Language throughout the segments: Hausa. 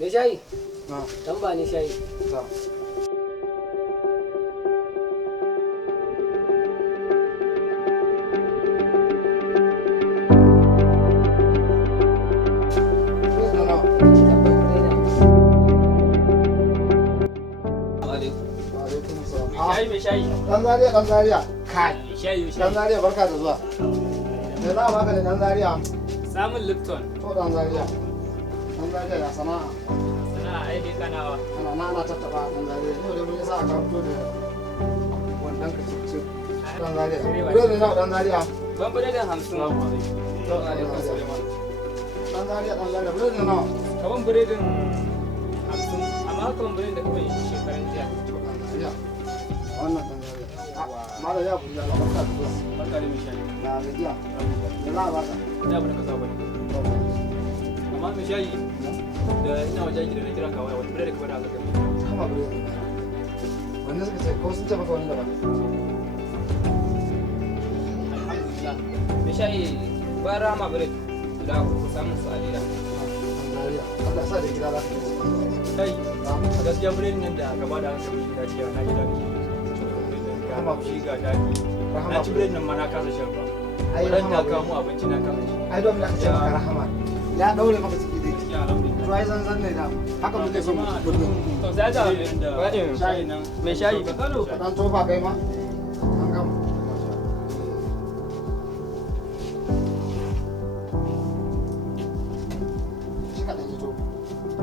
Me shayi? Na. Dan ba ni shayi. Ta. Me shayi? Dan Zaria. Kai. Shayi. Dan Zaria barka da zuwa. Me za a baka da dan Zaria? Samun Lipton. To dan Zaria. Dan Zaria ya sana'a. Sana'a ai dai kanawa. Ana tattaba dan Zaria. Yau da mun yi sa'a ka fito da wannan ka cice. Dan Zaria. Dole na dan Zaria. Ban bude da 50. Dan Zaria. Dole na. Kaman biredin 50 amma kaman biredin da kawai shekaran jiya. Wannan dan Zaria. Mala ya buya Allah barka da zuwa. Barka da mai shayi. Na gajiya. Da za a baka. Ina bane ka saba ne. Amma mai shayi da ina wajen gida na kira ka waya wani biredi ka bada aka gani. Kama biredi. Wannan suka ce ko sun ce maka wani daban. Alhamdulillah. Mai shayi ba rama biredi da ku samu su alila. Allah sa da gida za ka yi. Kai, a gaskiya biredin nan da gaba da hankali gida jiya na gida ne. Ga shi ga daɗi. Na ci biredin nan ma na kasa shan ruwa. Wadanda ka kawo mu abinci na kasa shi. Ai don da aka ce maka rahama. Ya daure maka ciki dai. Ya alhamdulillah. To ai zanzan ne da. Haka muke so mu ci kullum. To sai da shayi nan. Mai shayi ka kano. Ka dan tofa kai ma. An gama. Shi ka dan yi tofa.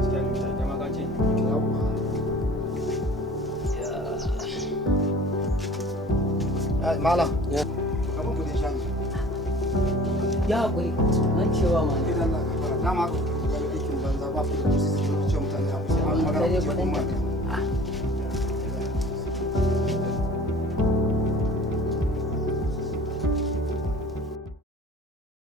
Cikin shayi kama ka ce. Yawwa. Ai malam. Ya. Ka ba mu da shayi. Ya hakuri, nan cewa ma ne. Idan na ka fara dama ka ga aikin banza ba ku da kusa ce mutane a kusa an magana ce kuma